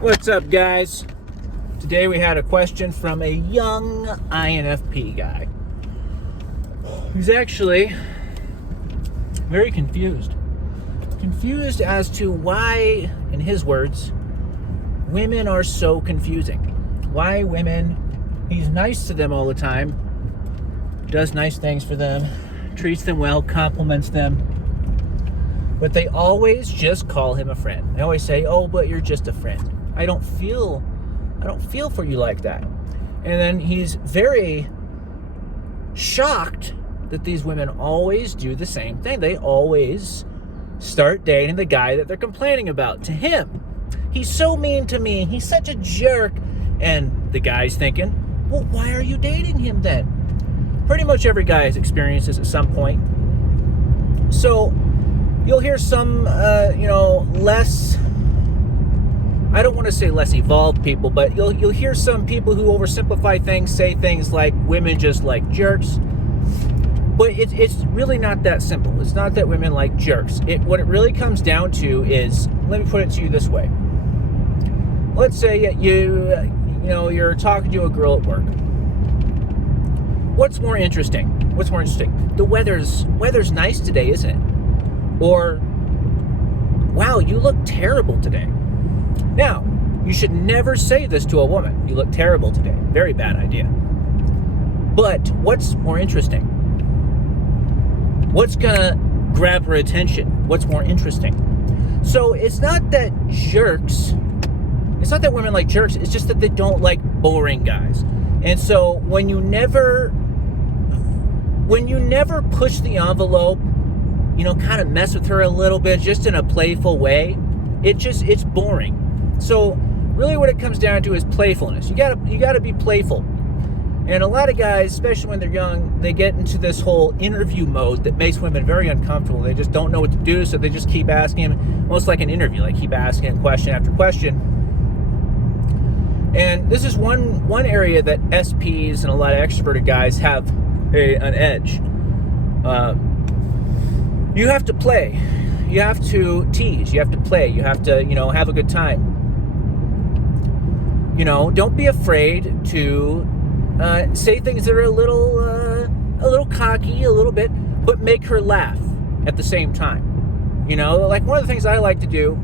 What's up, guys? Today we had a question from a young INFP guy who's actually very confused. Confused as to why, in his words, women are so confusing. Why women, he's nice to them all the time, does nice things for them, treats them well, compliments them, but they always just call him a friend. They always say, "Oh, but you're just a friend. I don't feel for you like that." And then he's very shocked that these women always do the same thing. They always start dating the guy that they're complaining about to him. He's so mean to me. He's such a jerk. And the guy's thinking, well, why are you dating him then? Pretty much every guy has experienced this at some point. So you'll hear some, less, I don't want to say less evolved people, but you'll hear some people who oversimplify things, say things like women just like jerks. But it's really not that simple. It's not that women like jerks. What it really comes down to is, let me put it to you this way. Let's say you're talking to a girl at work. What's more interesting? The weather's nice today, isn't it? Or, wow, you look terrible today. Now, you should never say this to a woman. You look terrible today. Very bad idea. But what's more interesting? What's gonna grab her attention? What's more interesting? So it's not that women like jerks, it's just that they don't like boring guys. And so when you never push the envelope, kind of mess with her a little bit, just in a playful way, it's boring. So really what it comes down to is playfulness. You gotta be playful. And a lot of guys, especially when they're young, they get into this whole interview mode that makes women very uncomfortable. They just don't know what to do, so they just keep asking him, almost like an interview, like keep asking question after question. And this is one area that SPs and a lot of extroverted guys have an edge. You have to play. You have to tease. You have to play. You have to, have a good time. Don't be afraid to say things that are a little cocky, a little bit, but make her laugh at the same time. Like one of the things I like to do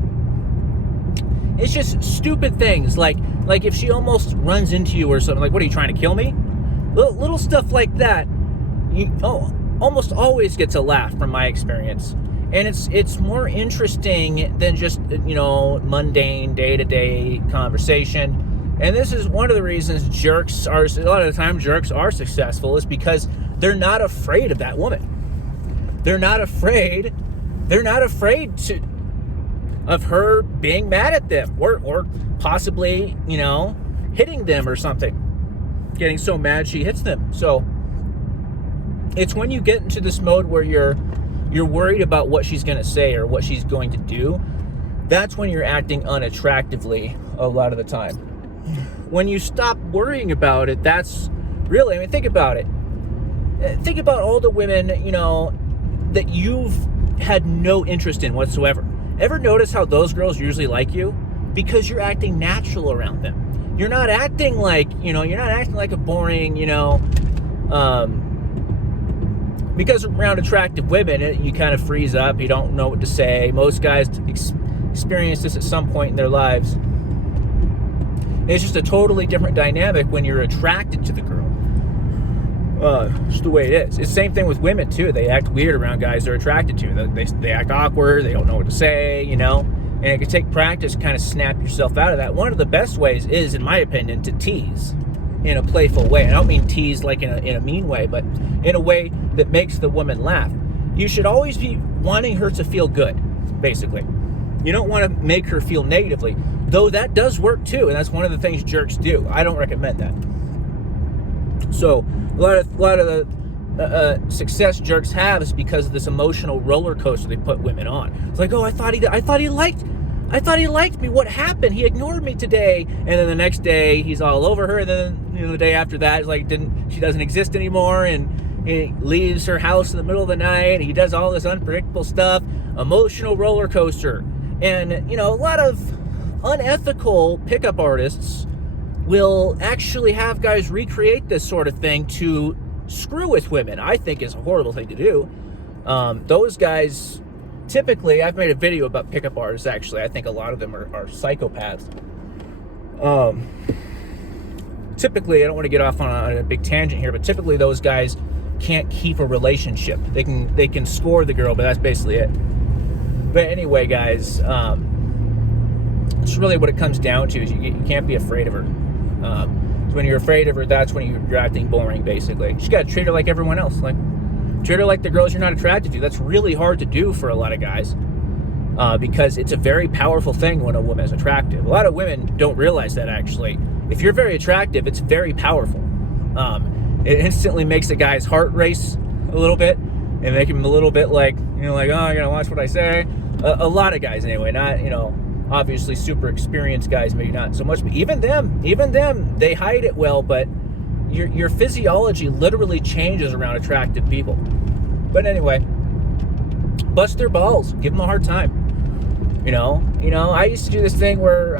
is just stupid things, like if she almost runs into you or something, like, what are you trying to kill me? Little stuff like that. Almost always gets a laugh from my experience. And it's more interesting than just, mundane day-to-day conversation. And this is one of the reasons a lot of the time jerks are successful, is because they're not afraid of that woman. They're not afraid of her being mad at them or possibly, hitting them or something. Getting so mad she hits them. So it's when you get into this mode where you're worried about what she's going to say or what she's going to do, that's when you're acting unattractively a lot of the time. When you stop worrying about it, that's really, think about it. Think about all the women, that you've had no interest in whatsoever. Ever notice how those girls usually like you? Because you're acting natural around them. You're not acting like, a boring, because around attractive women, you kind of freeze up. You don't know what to say. Most guys experience this at some point in their lives. It's just a totally different dynamic when you're attracted to the girl. Just the way it is. It's the same thing with women, too. They act weird around guys they're attracted to. They act awkward. They don't know what to say, And it can take practice to kind of snap yourself out of that. One of the best ways is, in my opinion, to tease in a playful way. I don't mean tease like in a mean way, but in a way that makes the woman laugh. You should always be wanting her to feel good, basically. You don't want to make her feel negatively, though that does work too, and that's one of the things jerks do. I don't recommend that. So a lot of the success jerks have is because of this emotional roller coaster they put women on. It's like, oh, I thought he liked me. What happened? He ignored me today. And then the next day he's all over her. And then the day after that, it's like she doesn't exist anymore. And he leaves her house in the middle of the night. He does all this unpredictable stuff. Emotional roller coaster. And a lot of unethical pickup artists will actually have guys recreate this sort of thing to screw with women. I think is a horrible thing to do. Those guys, typically, I've made a video about pickup artists, actually. I think a lot of them are psychopaths. Typically, I don't want to get off on a big tangent here, but typically those guys can't keep a relationship. They can score the girl, but that's basically it. But anyway, guys, it's really what it comes down to is you can't be afraid of her. When you're afraid of her, that's when you're acting boring, basically. You just got to treat her like everyone else. Like, treat her like the girls you're not attracted to. That's really hard to do for a lot of guys because it's a very powerful thing when a woman is attractive. A lot of women don't realize that, actually. If you're very attractive, it's very powerful. It instantly makes a guy's heart race a little bit and make him a little bit like, like, oh, I gotta watch what I say. A lot of guys, anyway, not, obviously super experienced guys, maybe not so much, but even them, they hide it well, but your physiology literally changes around attractive people. But anyway, bust their balls, give them a hard time. I used to do this thing where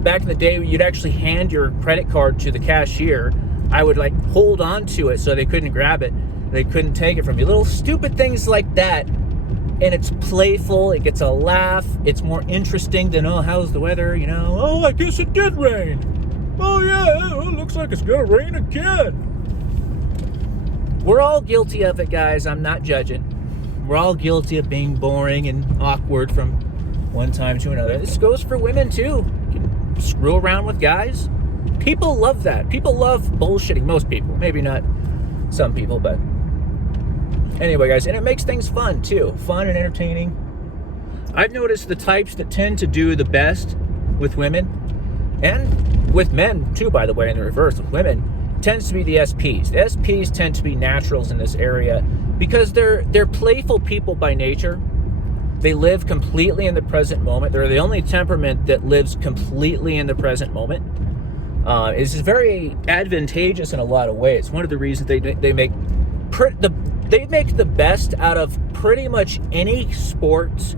back in the day, you'd actually hand your credit card to the cashier. I would like hold on to it so they couldn't grab it, they couldn't take it from you. Little stupid things like that. And it's playful, it gets a laugh, it's more interesting than, oh, how's the weather, oh, I guess it did rain. Oh, yeah, it looks like it's gonna rain again. We're all guilty of it, guys, I'm not judging. We're all guilty of being boring and awkward from one time to another. This goes for women, too. You can screw around with guys. People love that. People love bullshitting, most people. Maybe not some people, but... Anyway, guys, and it makes things fun, too. Fun and entertaining. I've noticed the types that tend to do the best with women, and with men, too, by the way, in the reverse with women, tends to be the SPs. The SPs tend to be naturals in this area because they're playful people by nature. They live completely in the present moment. They're the only temperament that lives completely in the present moment. It's very advantageous in a lot of ways. One of the reasons they make the best out of pretty much any sports,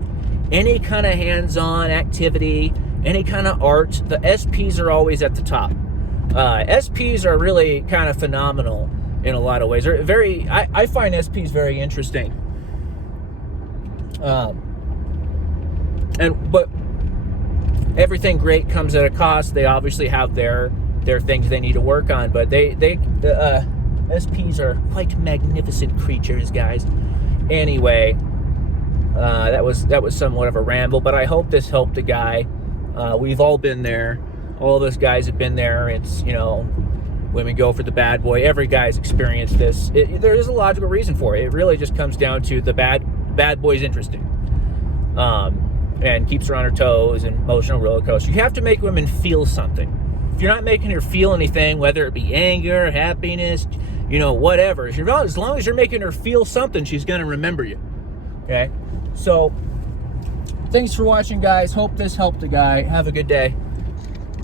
any kind of hands-on activity, any kind of art. The SPs are always at the top. SPs are really kind of phenomenal in a lot of ways. They're I find SPs very interesting. But everything great comes at a cost. They obviously have their things they need to work on, but the SPs are quite magnificent creatures, guys. Anyway, that was somewhat of a ramble, but I hope this helped a guy. We've all been there. All of us guys have been there. It's, women go for the bad boy. Every guy's experienced this. There is a logical reason for it. It really just comes down to the bad boy's interesting. And keeps her on her toes and emotional roller coaster. You have to make women feel something. If you're not making her feel anything, whether it be anger, happiness, whatever, as long as you're making her feel something, she's going to remember you. Okay? So, thanks for watching, guys. Hope this helped the guy. Have a good day.